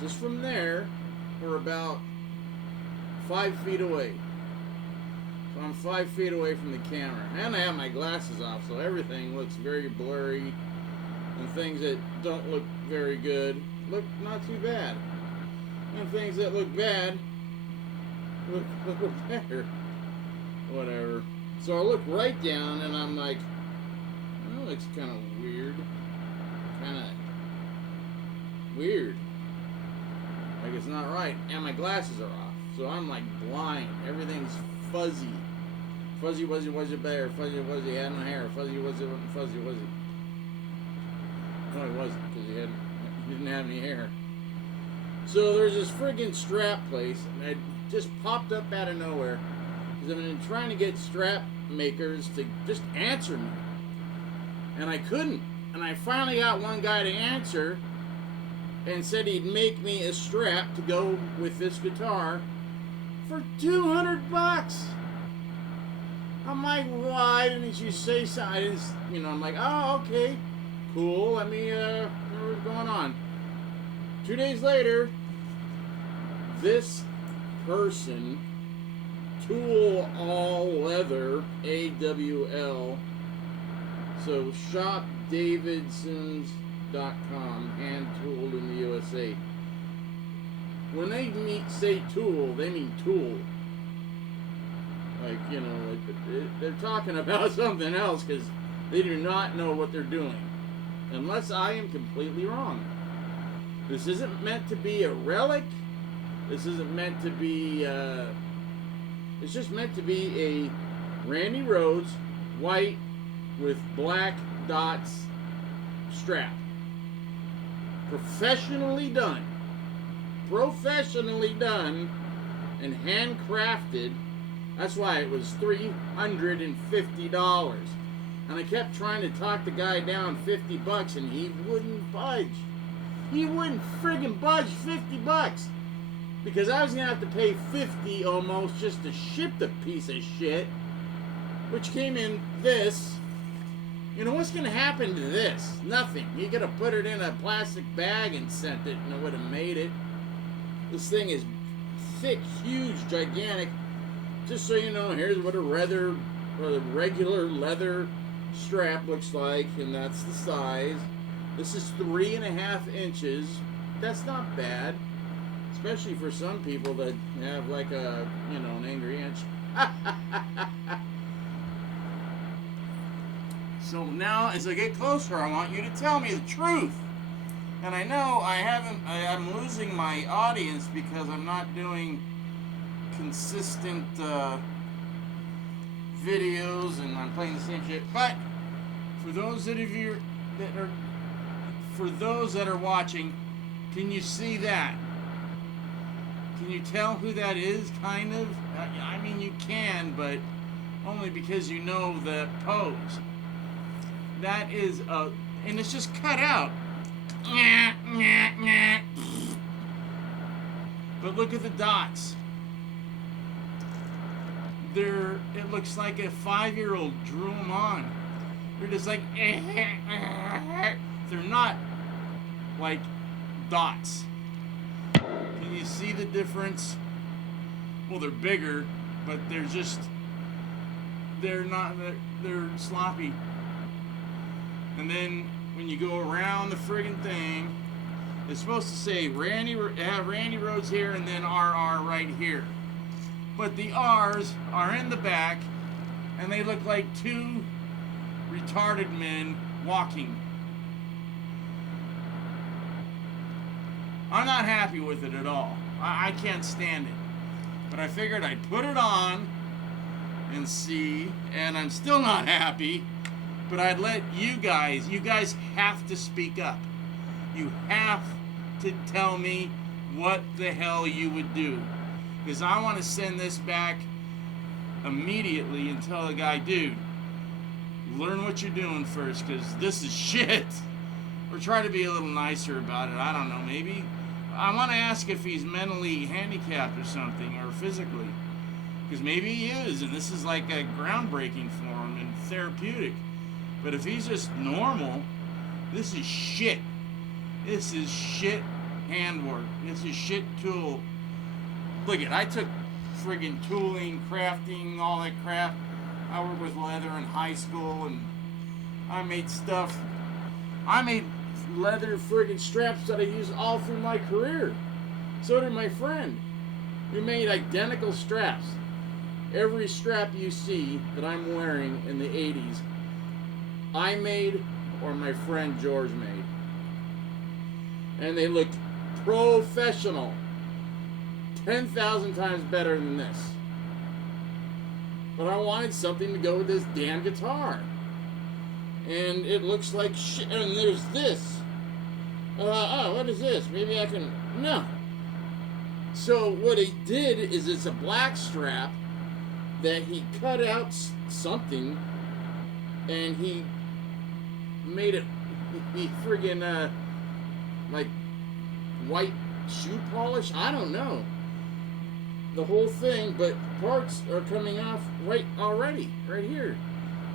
just from there, we're about 5 feet away. So I'm 5 feet away from the camera. And I have my glasses off, so everything looks very blurry. And things that don't look very good look not too bad. And things that look bad look better. Whatever. So I look right down and I'm like, that looks kind of weird. Kind of weird. Like it's not right. And my glasses are off. So I'm like blind. Everything's fuzzy. Fuzzy wuzzy was it bear? Fuzzy wuzzy had no hair. Fuzzy wuzzy wasn't fuzzy was it? No, he wasn't, because he didn't have any hair. So there's this friggin' strap place, and it just popped up out of nowhere. Because I've been trying to get strap makers to just answer me. And I couldn't. And I finally got one guy to answer and said he'd make me a strap to go with this guitar for $200. I'm like, why didn't you say something? I'm like, oh, okay, cool. Let me know what's going on. 2 days later, this person, Tool All Leather, AWL, so shopdavidsons.com, hand tooled in the USA. When they say tool, they mean tool. Like, they're talking about something else because they do not know what they're doing. Unless I am completely wrong. This isn't meant to be a relic. This isn't meant to be, it's just meant to be a Randy Rhoads white with black dots strap. Professionally done. Professionally done and handcrafted. That's why it was $350. And I kept trying to talk the guy down $50 and he wouldn't budge. He wouldn't friggin' budge $50. Because I was gonna have to pay $50 almost just to ship the piece of shit. Which came in this. What's gonna happen to this? Nothing. You could have put it in a plastic bag and sent it and it would have made it. This thing is thick, huge, gigantic. Just so you know, here's what a regular leather strap looks like, and that's the size. This is 3.5 inches. That's not bad, especially for some people that have like an angry inch. So now, as I get closer, I want you to tell me the truth. And I know I'm losing my audience because I'm not doing consistent videos and I'm playing the same shit. But for those that are watching, can you see that? Can you tell who that is? Kind of. I mean, you can, but only because you know the pose. That is and it's just cut out. But look at the dots. It looks like a 5-year-old drew them on. They're just like, they're not like dots. Can you see the difference? Well, they're bigger, but they're sloppy. And then when you go around the friggin' thing, it's supposed to say Randy Rhoads here and then RR right here. But the R's are in the back, and they look like two retarded men walking. I'm not happy with it at all. I can't stand it. But I figured I'd put it on and see, and I'm still not happy. But I'd let you guys have to speak up. You have to tell me what the hell you would do. Because I want to send this back immediately and tell the guy, dude, learn what you're doing first, because this is shit. Or try to be a little nicer about it. I don't know, maybe. I want to ask if he's mentally handicapped or something, or physically. Because maybe he is, and this is like a groundbreaking for him and therapeutic. But if he's just normal, this is shit. This is shit handwork. It's a shit tool. Look I took friggin' tooling, crafting, all that crap. I worked with leather in high school, and I made stuff. I made leather friggin' straps that I used all through my career. So did my friend. We made identical straps. Every strap you see that I'm wearing in the 80s, I made or my friend George made. And they looked professional. 10,000 times better than this. But I wanted something to go with this damn guitar. And it looks like shit. And there's this. Oh, what is this? Maybe I can... No. So what he did is it's a black strap that he cut out something and he made it he friggin' like white shoe polish. I don't know the whole thing, but parts are coming off right here.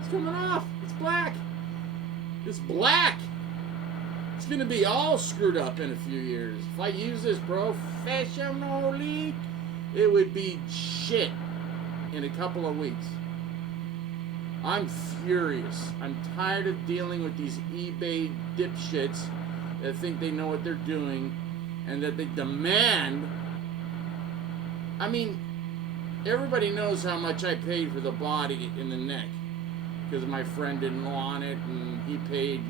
It's coming off. It's black. It's black. It's gonna be all screwed up in a few years. If I use this professionally, it would be shit in a couple of weeks. I'm furious. I'm tired of dealing with these eBay dipshits that think they know what they're doing and that they demand. I mean, everybody knows how much I paid for the body in the neck because my friend didn't want it and he paid,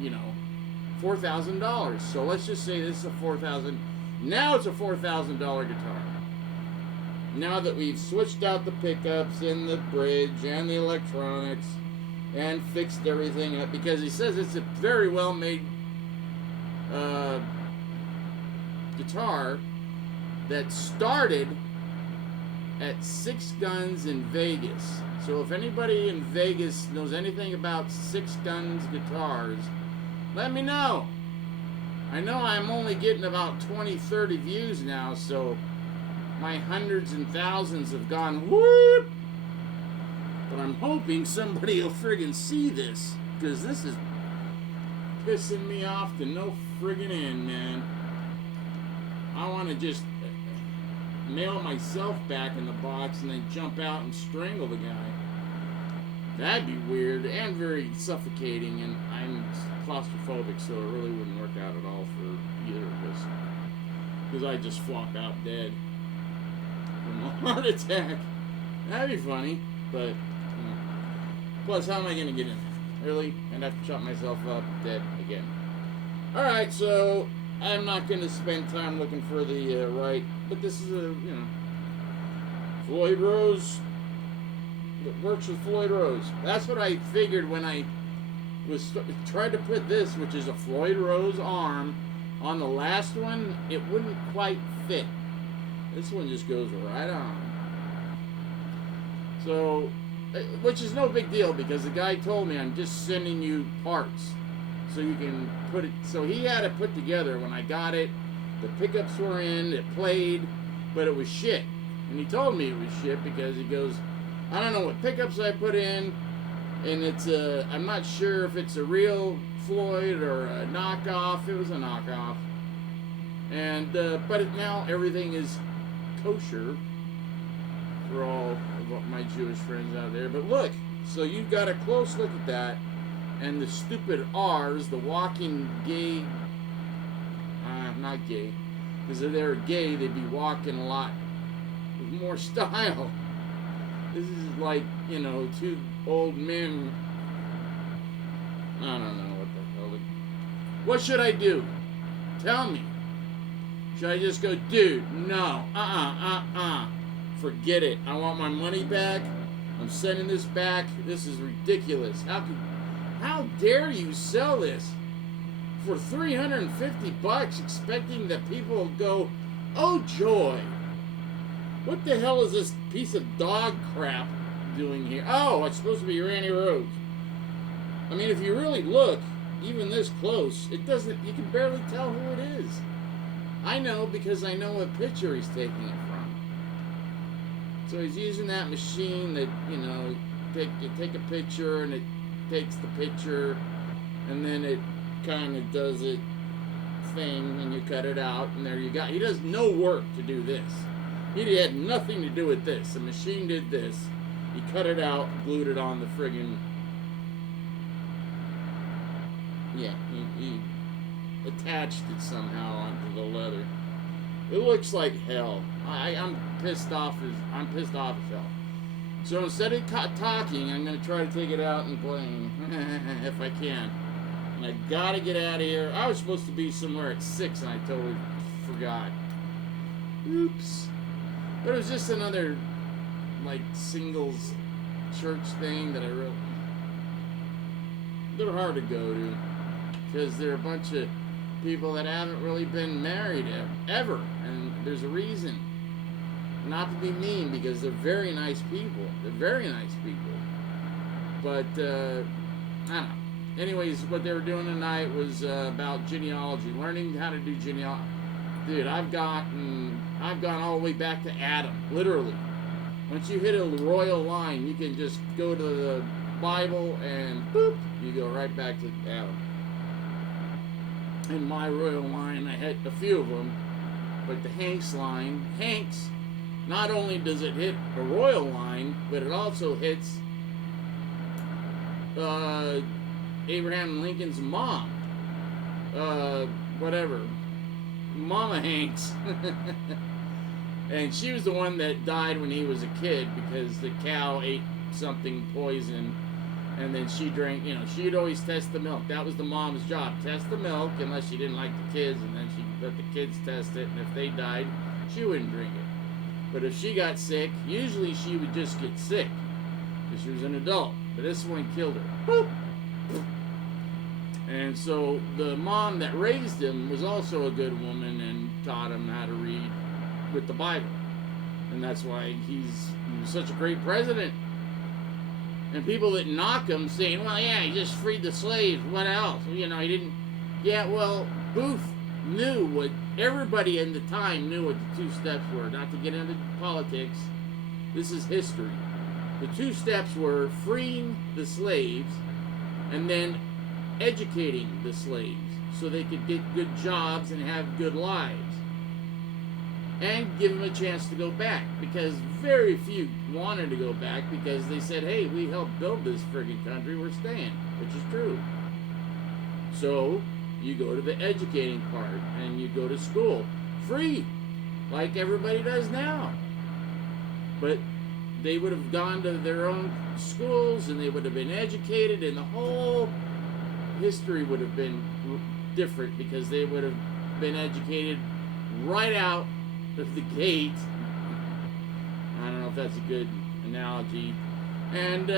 $4,000. So let's just say this is a $4,000. Now it's a $4,000 guitar. Now that we've switched out the pickups and the bridge and the electronics and fixed everything up, because he says it's a very well made guitar that started at 6 Guns in Vegas. So if anybody in Vegas knows anything about 6 Guns guitars, let me know. I know I'm only getting about 20-30 views now, so my hundreds and thousands have gone whoop. But I'm hoping somebody will friggin' see this, because this is pissing me off to no friggin' end, man. I want to just mail myself back in the box and then jump out and strangle the guy. That'd be weird and very suffocating, and I'm claustrophobic, so it really wouldn't work out at all for either of us. Because I'd just flop out dead from a heart attack. That'd be funny, but plus, how am I going to get in there? Really? I'd have to chop myself up dead again. Alright, so I'm not going to spend time looking for the right, but this is a, Floyd Rose. It works with Floyd Rose. That's what I figured when I was tried to put this, which is a Floyd Rose arm, on the last one. It wouldn't quite fit. This one just goes right on. So, which is no big deal because the guy told me I'm just sending you parts so you can put it. So he had it put together when I got it. The pickups were in, it played, but it was shit. And he told me it was shit because he goes, I don't know what pickups I put in, and it's I'm not sure if it's a real Floyd or a knockoff. It was a knockoff. And but now everything is kosher for all of my Jewish friends out there. But look, so you've got a close look at that, and the stupid R's, the walking gay, not gay, because if they were gay, they'd be walking a lot with more style. This is like, two old men. I don't know what the hell. What should I do? Tell me. Should I just go, dude, no, forget it. I want my money back. I'm sending this back. This is ridiculous. How dare you sell this for $350 expecting that people will go, oh joy. What the hell is this piece of dog crap doing here? Oh, it's supposed to be Randy Rhoads. I mean, if you really look, even this close, it doesn't, you can barely tell who it is. I know because I know what picture he's taking it from. So he's using that machine that, you take a picture and it takes the picture and then it kind of does it thing, and you cut it out, and there you go. He does no work to do this. He had nothing to do with this. The machine did this. He cut it out, glued it on the friggin'... Yeah, he attached it somehow onto the leather. It looks like hell. I'm pissed off as hell. So instead of talking, I'm gonna try to take it out and play if I can. And I gotta get out of here. I was supposed to be somewhere at 6, and I totally forgot. Oops. But it was just another like singles church thing that I really... They're hard to go to because they're a bunch of people that haven't really been married ever, and there's a reason. Not to be mean, because they're very nice people. They're very nice people. But I don't know. Anyways, what they were doing tonight was about genealogy, learning how to do genealogy. Dude, I've gone all the way back to Adam, literally. Once you hit a royal line, you can just go to the Bible and boop, you go right back to Adam. In my royal line, I hit a few of them, but the Hanks line, not only does it hit a royal line, but it also hits Abraham Lincoln's mom. Mama Hanks. And she was the one that died when he was a kid because the cow ate something poison, and then she drank, she'd always test the milk. That was the mom's job, test the milk, unless she didn't like the kids, and then she let the kids test it, and if they died, she wouldn't drink it. But if she got sick, usually she would just get sick, because she was an adult. But this one killed her. Boop. And so the mom that raised him was also a good woman and taught him how to read with the Bible. And that's why he was such a great president. And people that knock him saying, well, yeah, he just freed the slaves. What else? He didn't. Yeah, well, Booth knew what everybody in the time knew what the 2 steps were. Not to get into politics. This is history. The 2 steps were freeing the slaves and then educating the slaves so they could get good jobs and have good lives. And give them a chance to go back, because very few wanted to go back because they said, hey, we helped build this friggin' country, we're staying, which is true. So you go to the educating part and you go to school free, like everybody does now. But they would have gone to their own schools and they would have been educated, and the whole history would have been different because they would have been educated right out of the gate. I don't know if that's a good analogy. And,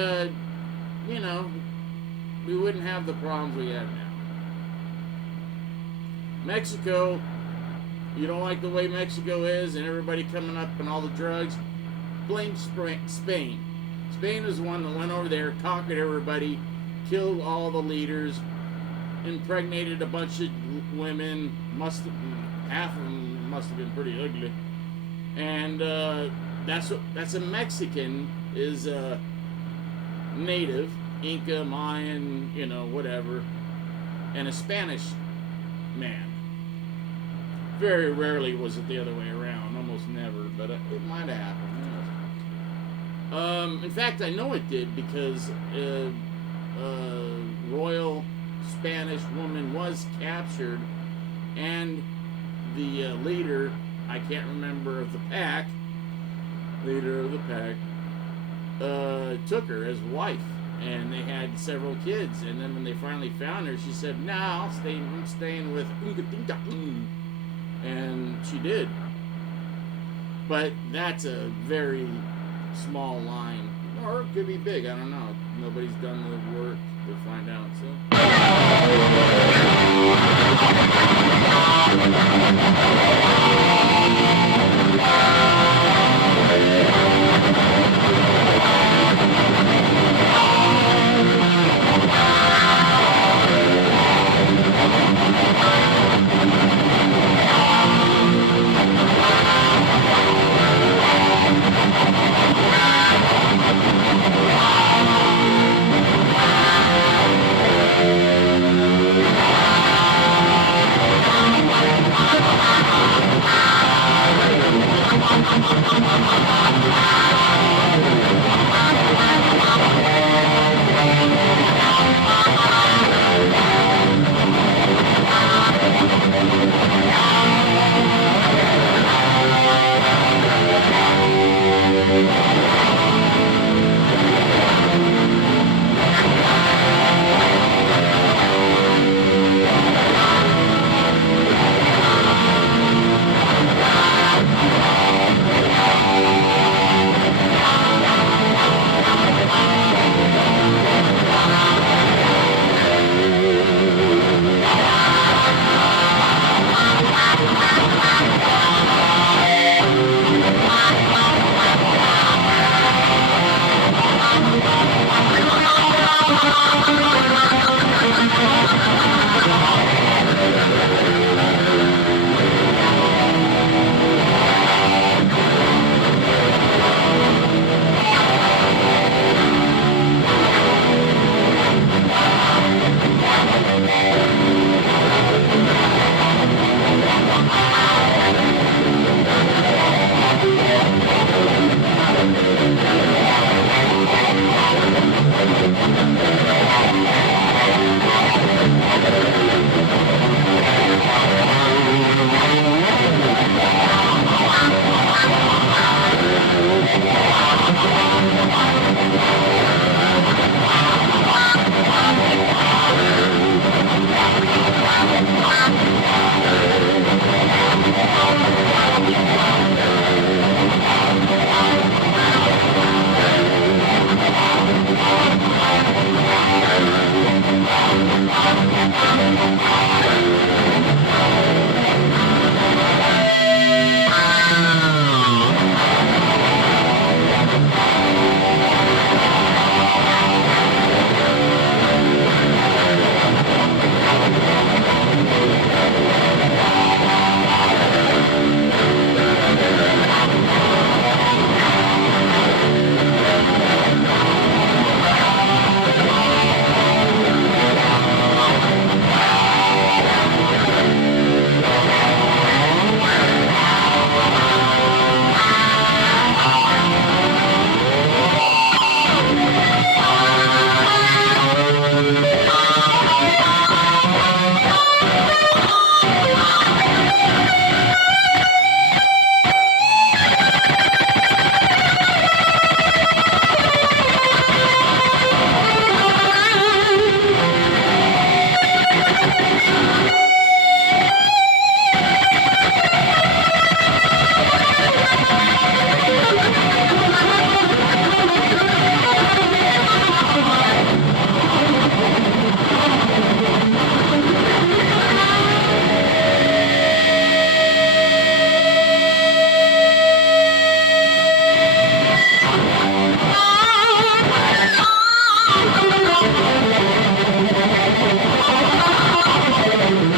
we wouldn't have the problems we have now. Mexico, you don't like the way Mexico is and everybody coming up and all the drugs, blame Spain. Spain was the one that went over there, conquered everybody, killed all the leaders, impregnated a bunch of women, half of them must have been pretty ugly, and that's a Mexican is a native, Inca, Mayan, whatever, and a Spanish man. Very rarely was it the other way around, almost never, but it might have happened. In fact, I know it did because a royal Spanish woman was captured, and the leader, I can't remember of the pack, took her as wife, and they had several kids. And then when they finally found her, she said, "Nah, I'm staying with and she did. But that's a very small line, or it could be big. I don't know. Nobody's done the work to find out. So.